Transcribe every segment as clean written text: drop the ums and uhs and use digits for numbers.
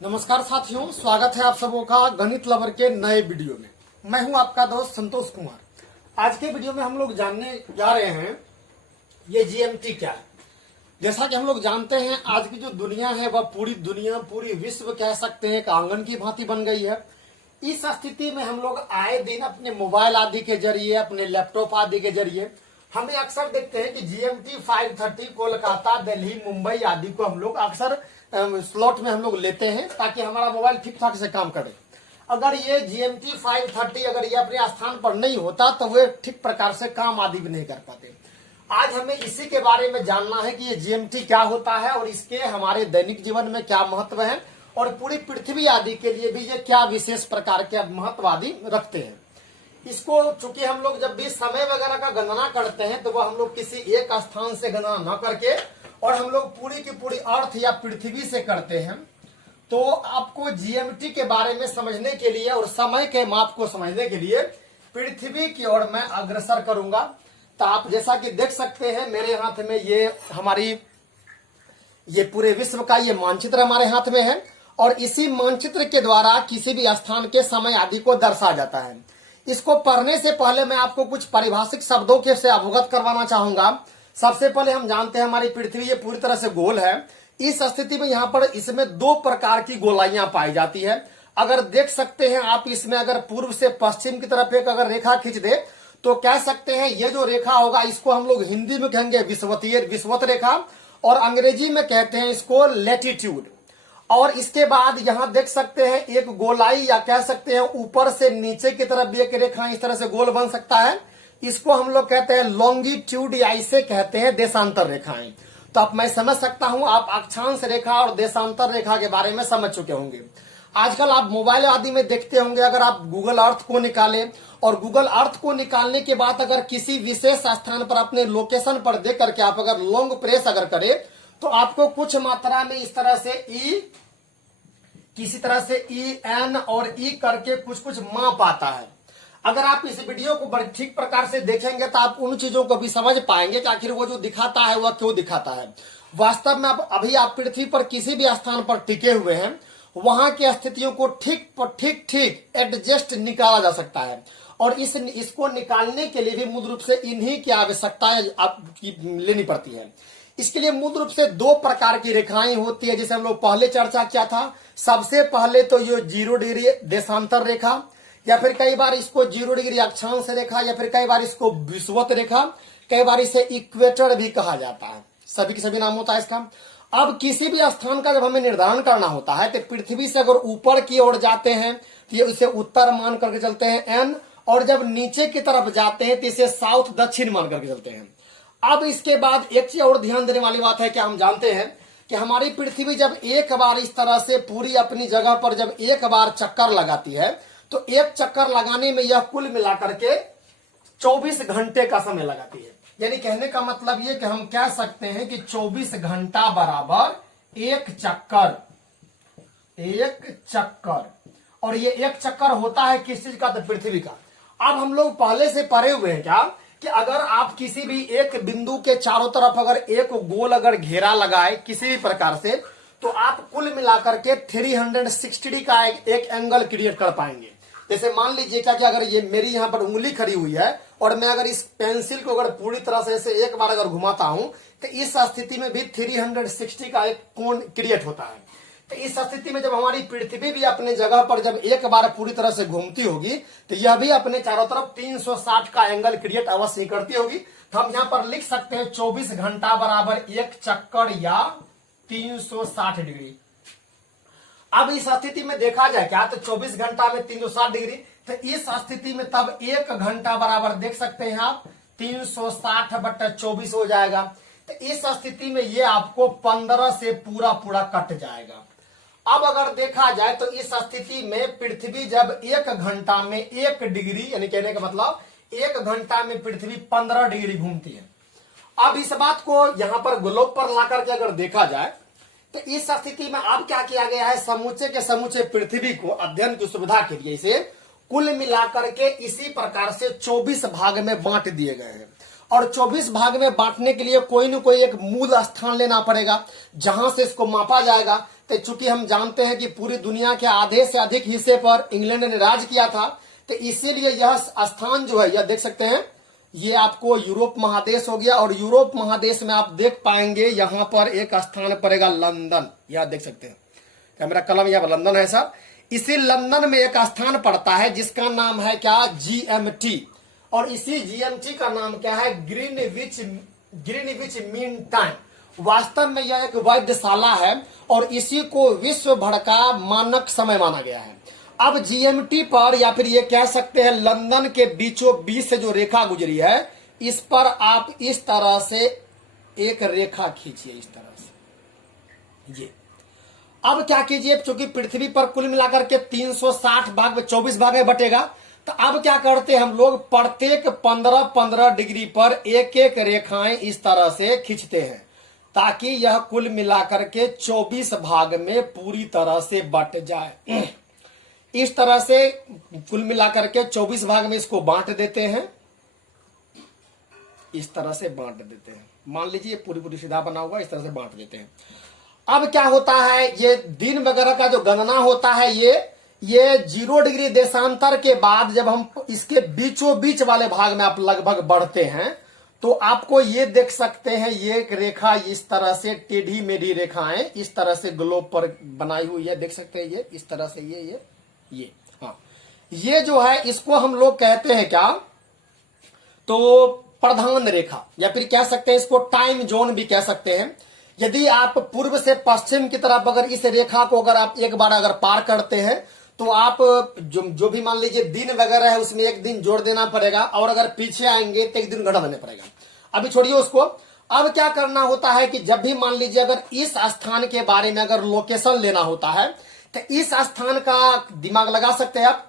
नमस्कार साथियों, स्वागत है आप सबों का गणित लवर के नए वीडियो में। मैं हूं आपका दोस्त संतोष कुमार। आज के वीडियो में हम लोग जानने जा रहे हैं ये जीएमटी क्या है। जैसा कि हम लोग जानते हैं, आज की जो दुनिया है वह पूरी विश्व कह सकते हैं एक आंगन की भांति बन गई है। इस स्थिति में हम लोग आए दिन अपने मोबाइल आदि के जरिए, अपने लैपटॉप आदि के जरिए हमें अक्सर देखते हैं कि जीएमटी 5:30 कोलकाता, दिल्ली, मुंबई आदि को हम लोग अक्सर स्लॉट में हम लोग लेते हैं ताकि हमारा मोबाइल ठीक ठाक से काम करे। अगर ये जीएमटी 5:30 अगर ये अपने स्थान पर नहीं होता तो वे ठीक प्रकार से काम आदि भी नहीं कर पाते। आज हमें इसी के बारे में जानना है कि ये जीएमटी क्या होता है और इसके हमारे दैनिक जीवन में क्या महत्व है और पूरी पृथ्वी आदि के लिए भी ये क्या विशेष प्रकार के महत्व आदि रखते हैं। इसको चूंकि हम लोग जब भी समय वगैरह का गणना करते हैं तो वह हम लोग किसी एक स्थान से गणना न करके और हम लोग पूरी की पूरी अर्थ या पृथ्वी से करते हैं। तो आपको जीएमटी के बारे में समझने के लिए और समय के माप को समझने के लिए पृथ्वी की ओर मैं अग्रसर करूंगा। तो आप जैसा कि देख सकते हैं मेरे हाथ में ये पूरे विश्व का ये मानचित्र हमारे हाथ में है और इसी मानचित्र के द्वारा किसी भी स्थान के समय आदि को दर्शाया जाता है। इसको पढ़ने से पहले मैं आपको कुछ पारिभाषिक शब्दों के से अवगत करवाना चाहूंगा। सबसे पहले हम जानते हैं हमारी पृथ्वी ये पूरी तरह से गोल है। इस स्थिति में यहाँ पर इसमें दो प्रकार की गोलाइयां पाई जाती है। अगर देख सकते हैं आप, इसमें अगर पूर्व से पश्चिम की तरफ एक अगर रेखा खींच दे तो कह सकते हैं ये जो रेखा होगा इसको हम लोग हिंदी में कहेंगे विषुवत रेखा और अंग्रेजी में कहते हैं इसको लैटिट्यूड। और इसके बाद यहां देख सकते हैं एक गोलाई या कह सकते हैं ऊपर से नीचे की तरफ भी एक रेखा इस तरह से गोल बन सकता है। इसको हम लोग कहते हैं लॉन्गिट्यूड या इसे कहते हैं देशांतर रेखाएं। तो अब मैं समझ सकता हूं आप अक्षांश रेखा और देशांतर रेखा के बारे में समझ चुके होंगे। आजकल आप मोबाइल आदि में देखते होंगे, अगर आप गूगल अर्थ को निकालें और गूगल अर्थ को निकालने के बाद अगर किसी विशेष स्थान पर अपने लोकेशन पर देख करके आप अगर लॉन्ग प्रेस अगर करें तो आपको कुछ मात्रा में इस तरह से किसी तरह से एन और ई करके कुछ माप आता है। अगर आप इस वीडियो को बड़े ठीक प्रकार से देखेंगे तो आप उन चीजों को भी समझ पाएंगे कि आखिर वो जो दिखाता है वह क्यों दिखाता है। वास्तव में अभी आप पृथ्वी पर किसी भी स्थान पर टिके हुए हैं, वहां की स्थितियों को ठीक एडजस्ट निकाला जा सकता है और इसको निकालने के लिए भी मूल रूप से इन्हीं की आवश्यकता लेनी पड़ती है। इसके लिए मूल रूप से दो प्रकार की रेखाएं होती है, जिसे हम लोग पहले चर्चा किया था। सबसे पहले तो ये 0 डिग्री देशांतर रेखा, या फिर कई बार इसको 0 डिग्री अक्षांश रेखा, या फिर कई बार इसको विषुवत रेखा, कई बार इसे इक्वेटर भी कहा जाता है। सभी के सभी नाम होता है इसका। अब किसी भी स्थान का जब हमें निर्धारण करना होता है तो पृथ्वी से अगर ऊपर की ओर जाते हैं तो ये उसे उत्तर मान करके चलते हैं एन, और जब नीचे की तरफ जाते हैं तो इसे साउथ दक्षिण मान करके चलते हैं। अब इसके बाद एक चीज और ध्यान देने वाली बात है कि हम जानते हैं कि हमारी पृथ्वी जब एक बार इस तरह से पूरी अपनी जगह पर जब एक बार चक्कर लगाती है तो एक चक्कर लगाने में यह कुल मिलाकर के 24 घंटे का समय लगाती है। यानी कहने का मतलब ये कि हम कह सकते हैं कि 24 घंटा बराबर एक चक्कर। और ये एक चक्कर होता है किस चीज का? तो पृथ्वी का। अब हम लोग पहले से पढ़े हुए हैं क्या कि अगर आप किसी भी एक बिंदु के चारों तरफ अगर एक गोल अगर घेरा लगाए किसी भी प्रकार से तो आप कुल मिलाकर के 360 डिग्री का एक एंगल क्रिएट कर पाएंगे। जैसे मान लीजिए क्या कि अगर ये मेरी यहाँ पर उंगली खड़ी हुई है और मैं अगर इस पेंसिल को अगर पूरी तरह से ऐसे एक बार अगर घुमाता हूं तो इस स्थिति में भी 360 का एक कोण क्रिएट होता है। तो इस स्थिति में जब हमारी पृथ्वी भी अपने जगह पर जब एक बार पूरी तरह से घूमती होगी तो यह भी अपने चारों तरफ 360 का एंगल क्रिएट अवश्य करती होगी। तो हम यहाँ पर लिख सकते हैं 24 घंटा बराबर एक चक्कर या 360 डिग्री। अब इस स्थिति में देखा जाए क्या तो 24 घंटा में 360 डिग्री, तो इस स्थिति में तब एक घंटा बराबर देख सकते हैं आप 360/24 हो जाएगा। तो इस स्थिति में ये आपको 15 से पूरा कट जाएगा। अब अगर देखा जाए तो इस स्थिति में पृथ्वी जब एक घंटा में 1 डिग्री, यानी कहने का मतलब एक घंटा में पृथ्वी 15 डिग्री घूमती है। अब इस बात को यहां पर ग्लोब पर ला करके अगर देखा जाए तो इस स्थिति में अब क्या किया गया है, समूचे के समूचे पृथ्वी को अध्ययन की सुविधा के लिए इसे कुल मिलाकर के इसी प्रकार से 24 भाग में बांट दिए गए हैं। और 24 भाग में बांटने के लिए कोई न कोई एक मूल स्थान लेना पड़ेगा जहां से इसको मापा जाएगा। तो चूंकि हम जानते हैं कि पूरी दुनिया के आधे से अधिक हिस्से पर इंग्लैंड ने राज किया था, तो इसीलिए यह स्थान जो है, यह देख सकते हैं, ये आपको यूरोप महादेश हो गया। और यूरोप महादेश में आप देख पाएंगे यहां पर एक स्थान पड़ेगा लंदन, यह देख सकते हैं, क्या मेरा कलम यहाँ पर लंदन है सर। इसी लंदन में एक स्थान पड़ता है जिसका नाम है क्या, जीएमटी। और इसी जीएमटी का नाम क्या है, ग्रीनविच मीन टाइम। वास्तव में यह एक वैधशाला है और इसी को विश्व भर का मानक समय माना गया है। अब जीएमटी पर, या फिर ये कह सकते हैं लंदन के बीचों बीच से जो रेखा गुजरी है, इस पर आप इस तरह से एक रेखा खींचिए, इस तरह से ये। अब क्या कीजिए, चूंकि पृथ्वी पर कुल मिलाकर के 360 भाग में 24 भाग में बटेगा, तो अब क्या करते हैं हम लोग, प्रत्येक 15-15 डिग्री पर एक एक रेखाएं इस तरह से खींचते हैं, ताकि यह कुल मिलाकर के 24 भाग में पूरी तरह से बट जाए। इस तरह से कुल मिलाकर के 24 भाग में इसको बांट देते हैं, इस तरह से बांट देते हैं। मान लीजिए पूरी सीधा बना हुआ, इस तरह से बांट देते हैं। अब क्या होता है, ये दिन वगैरह का जो गणना होता है, ये 0 डिग्री देशांतर के बाद जब हम इसके बीचों बीच वाले भाग में आप लगभग बढ़ते हैं, तो आपको ये देख सकते हैं, ये एक रेखा इस तरह से टेढ़ी मेढ़ी रेखाएं इस तरह से ग्लोब पर बनाई हुई है, देख सकते हैं, ये इस तरह से ये हाँ, ये जो है इसको हम लोग कहते हैं क्या, तो प्रधान रेखा, या फिर कह सकते हैं इसको टाइम जोन भी कह सकते हैं। यदि आप पूर्व से पश्चिम की तरफ अगर इस रेखा को अगर आप एक बार अगर पार करते हैं, तो आप जो भी मान लीजिए दिन वगैरह है उसमें एक दिन जोड़ देना पड़ेगा, और अगर पीछे आएंगे तो एक दिन घटा देना पड़ेगा। अभी छोड़िए उसको। अब क्या करना होता है कि जब भी मान लीजिए अगर इस स्थान के बारे में अगर लोकेशन लेना होता है, तो इस स्थान का दिमाग लगा सकते हैं आप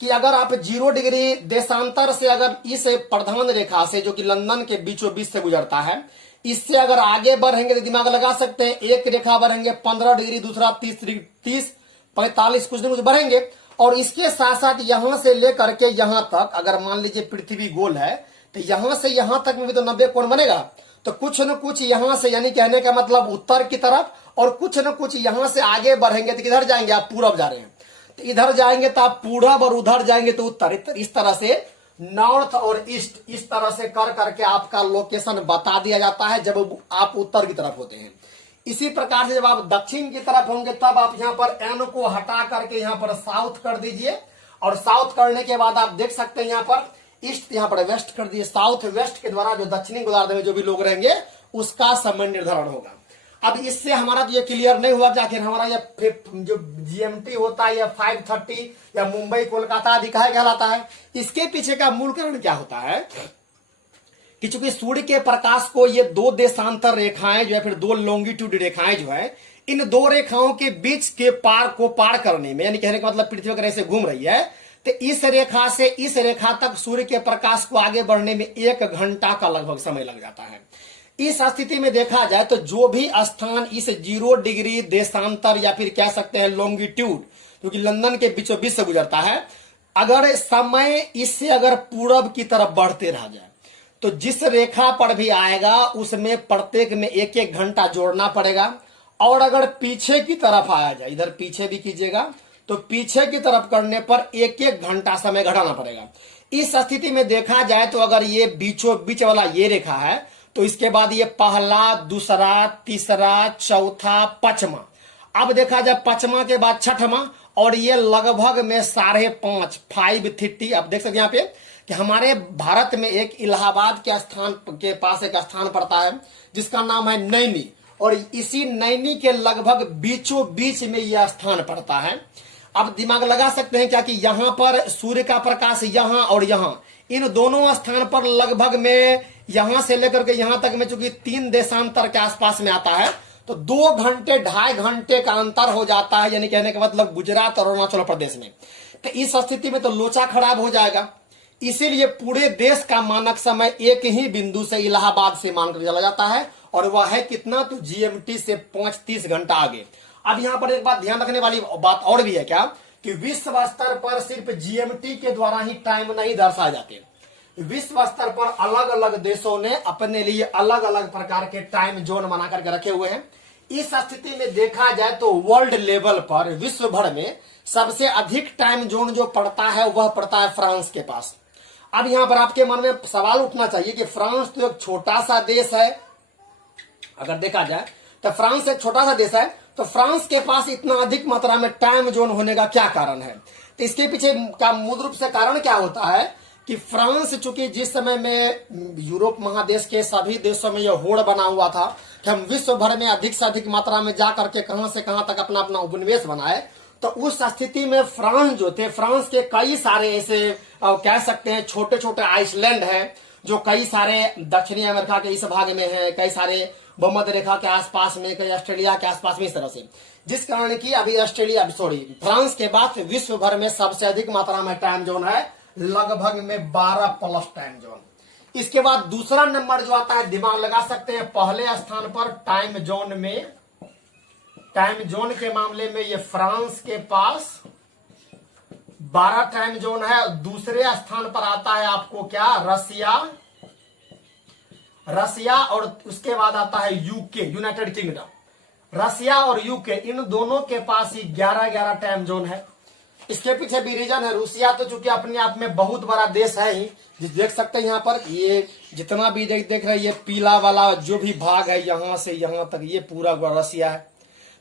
कि अगर आप 0 डिग्री देशांतर से अगर इस प्रधान रेखा से, जो कि लंदन के बीचों बीच से गुजरता है, इससे अगर आगे बढ़ेंगे तो दिमाग लगा सकते हैं, एक रेखा बढ़ेंगे 15 डिग्री, दूसरा 30, 45, कुछ न कुछ बढ़ेंगे। और इसके साथ साथ यहां से लेकर के यहां तक, अगर मान लीजिए पृथ्वी गोल है, तो यहां से यहां तक में भी तो 90 कोण बनेगा। तो कुछ न कुछ यहां से, यानी कहने का मतलब उत्तर की तरफ, और कुछ न कुछ यहां से आगे बढ़ेंगे तो किधर जाएंगे, आप पूरब जा रहे हैं तो इधर जाएंगे तो आप पूरब, और उधर जाएंगे तो उत्तर। इस तरह से नॉर्थ और ईस्ट, इस तरह से कर करके आपका लोकेशन बता दिया जाता है जब आप उत्तर की तरफ होते हैं। इसी प्रकार से जब आप दक्षिण की तरफ होंगे, तब आप यहाँ पर एन को हटा करके यहाँ पर साउथ कर दीजिए, और साउथ करने के बाद आप देख सकते हैं यहाँ पर ईस्ट, यहाँ पर वेस्ट कर दीजिए। साउथ वेस्ट के द्वारा जो दक्षिणी गोलार्ध में जो भी लोग रहेंगे उसका समय निर्धारण होगा। अब इससे हमारा तो ये क्लियर नहीं हुआ कि आखिर हमारा ये जो जीएमटी होता है, या 5:30 या मुंबई कोलकाता आदि कहा कहलाता है, इसके पीछे का मूल कारण क्या होता है कि चूंकि सूर्य के प्रकाश को ये 2 देशांतर रेखाएं जो है, फिर 2 लॉन्गिट्यूड रेखाएं जो है, इन 2 रेखाओं के बीच के पार करने में, यानी कहने का मतलब पृथ्वी अगर ऐसे घूम रही है, तो इस रेखा से इस रेखा तक सूर्य के प्रकाश को आगे बढ़ने में 1 घंटा का लगभग समय लग जाता है। इस स्थिति में देखा जाए तो जो भी स्थान इस 0 डिग्री देशांतर, या फिर कह सकते हैं लॉन्गिट्यूड, क्योंकि लंदन के बीचों बीच से गुजरता है, अगर समय इससे अगर पूरब की तरफ बढ़ते रह जाए, तो जिस रेखा पर भी आएगा उसमें प्रत्येक में 1-1 घंटा जोड़ना पड़ेगा। और अगर पीछे की तरफ आया जाए, इधर पीछे भी कीजिएगा, तो पीछे की तरफ करने पर 1-1 घंटा समय घटाना पड़ेगा। इस स्थिति में देखा जाए तो अगर ये बीचों बीच वाला ये रेखा है, तो इसके बाद ये पहला, दूसरा, तीसरा, चौथा, पांचवा, अब देखा जाए पांचवा के बाद छठवां, और ये लगभग में 5.30। अब देख सकते हैं यहाँ पे कि हमारे भारत में एक इलाहाबाद के स्थान के पास एक स्थान पड़ता है जिसका नाम है नैनी, और इसी नैनी के लगभग बीचों बीच में यह स्थान पड़ता है। अब दिमाग लगा सकते हैं क्या कि यहाँ पर सूर्य का प्रकाश यहाँ और यहाँ, इन दोनों स्थान पर लगभग में यहां से लेकर के यहां तक में चूंकि 3 देशांतर के आसपास में आता है, तो 2 घंटे 2.5 घंटे का अंतर हो जाता है, यानी कहने का मतलब गुजरात और अरुणाचल प्रदेश में। तो इस स्थिति में तो लोचा खराब हो जाएगा। इसीलिए पूरे देश का मानक समय एक ही बिंदु से इलाहाबाद से मानकर चला जाता है, और वह है कितना, तो जीएमटी से 5-30 घंटा आगे। अब यहाँ पर एक बात ध्यान रखने वाली बात और भी है क्या कि विश्व स्तर पर सिर्फ जीएमटी के द्वारा ही टाइम नहीं दर्शाए जाते। विश्व स्तर पर अलग अलग देशों ने अपने लिए अलग अलग प्रकार के टाइम जोन बना करके रखे हुए हैं। इस स्थिति में देखा जाए तो वर्ल्ड लेवल पर, विश्व भर में सबसे अधिक टाइम जोन जो पड़ता है वह पड़ता है फ्रांस के पास। अब यहां पर आपके मन में सवाल उठना चाहिए कि फ्रांस तो एक छोटा सा देश है, अगर देखा जाए तो फ्रांस एक छोटा सा देश है, तो फ्रांस के पास इतना अधिक मात्रा में टाइम जोन होने का क्या कारण है? तो इसके पीछे का मूल रूप से कारण क्या होता है कि फ्रांस चूंकि जिस समय में यूरोप महादेश के सभी देशों में यह होड़ बना हुआ था कि हम विश्व भर में अधिक से अधिक मात्रा में जा करके कहां से कहां तक अपना अपना उपनिवेश बनाए, तो उस स्थिति में फ्रांस जो थे, फ्रांस के कई सारे ऐसे कह सकते हैं छोटे छोटे आइसलैंड है जो कई सारे दक्षिणी अमेरिका के इस भाग में है, कई सारे भूमध्य रेखा के आसपास में, कई ऑस्ट्रेलिया के आसपास में, इस तरह से, जिस कारण की अभी फ्रांस के बाद विश्व भर में सबसे अधिक मात्रा में टाइम जोन है, लगभग में 12 प्लस टाइम जोन। इसके बाद दूसरा नंबर जो आता है, दिमाग लगा सकते हैं, पहले स्थान पर टाइम जोन में, टाइम जोन के मामले में ये फ्रांस के पास 12 टाइम जोन है। दूसरे स्थान पर आता है आपको क्या, रसिया और उसके बाद आता है यूके, यूनाइटेड किंगडम। रसिया और यूके इन दोनों के पास ही 11-11 टाइम जोन है। इसके पीछे भी रीजन है, रूसिया तो चूंकि अपने आप में बहुत बड़ा देश है ही, देख सकते हैं यहाँ पर ये जितना भी देख रहे हैं, ये पीला वाला जो भी भाग है यहां से यहां तक ये पूरा रसिया है।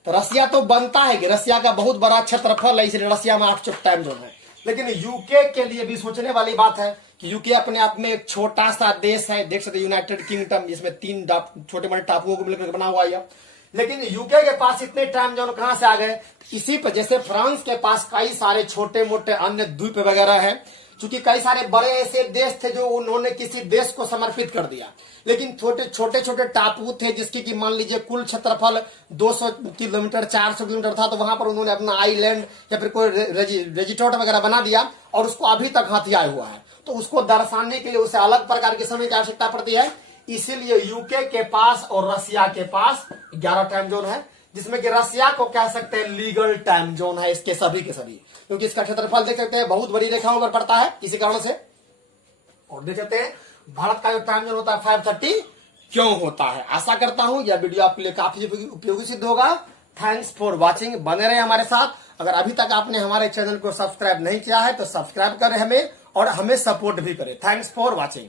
तो रसिया तो बनता है कि रसिया का बहुत बड़ा क्षेत्रफल है, इसलिए रसिया में 8 टाइम जोन है। लेकिन यूके के लिए भी सोचने वाली बात है कि यूके अपने आप में एक छोटा सा देश है, देख सकते हैं यूनाइटेड किंगडम, जिसमें 3 छोटे बड़े टापुओं को मिलकर बना हुआ है। लेकिन यूके के पास इतने टाइम जोन कहां से आ गए? इसी पर जैसे फ्रांस के पास कई सारे छोटे मोटे अन्य द्वीप वगैरह है, क्योंकि कई सारे बड़े ऐसे देश थे जो उन्होंने किसी देश को समर्पित कर दिया, लेकिन छोटे छोटे टापू थे जिसकी कि मान लीजिए कुल क्षेत्रफल 200 किलोमीटर 400 किलोमीटर था, तो वहां पर उन्होंने अपना आइलैंड या फिर कोई रेजिटोर्ट वगैरह बना दिया और उसको अभी तक हथियाए हुआ है। तो उसको दर्शाने के लिए उसे अलग प्रकार के समय की आवश्यकता पड़ती है, इसीलिए यूके के पास और रसिया के पास 11 टाइम जोन है, जिसमें कि रसिया को कह सकते हैं लीगल टाइम जोन है इसके सभी के सभी, क्योंकि इसका क्षेत्रफल देख सकते हैं बहुत बड़ी रेखाओं पर पड़ता है किसी कारण से। और देख सकते हैं भारत का जो टाइम जोन होता है 5:30 क्यों होता है। आशा करता हूं यह वीडियो आपके लिए काफी उपयोगी सिद्ध होगा। थैंक्स फॉर वॉचिंग, बने रहे हमारे साथ। अगर अभी तक आपने हमारे चैनल को सब्सक्राइब नहीं किया है तो सब्सक्राइब करें हमें और हमें सपोर्ट भी करें। Thanks for watching.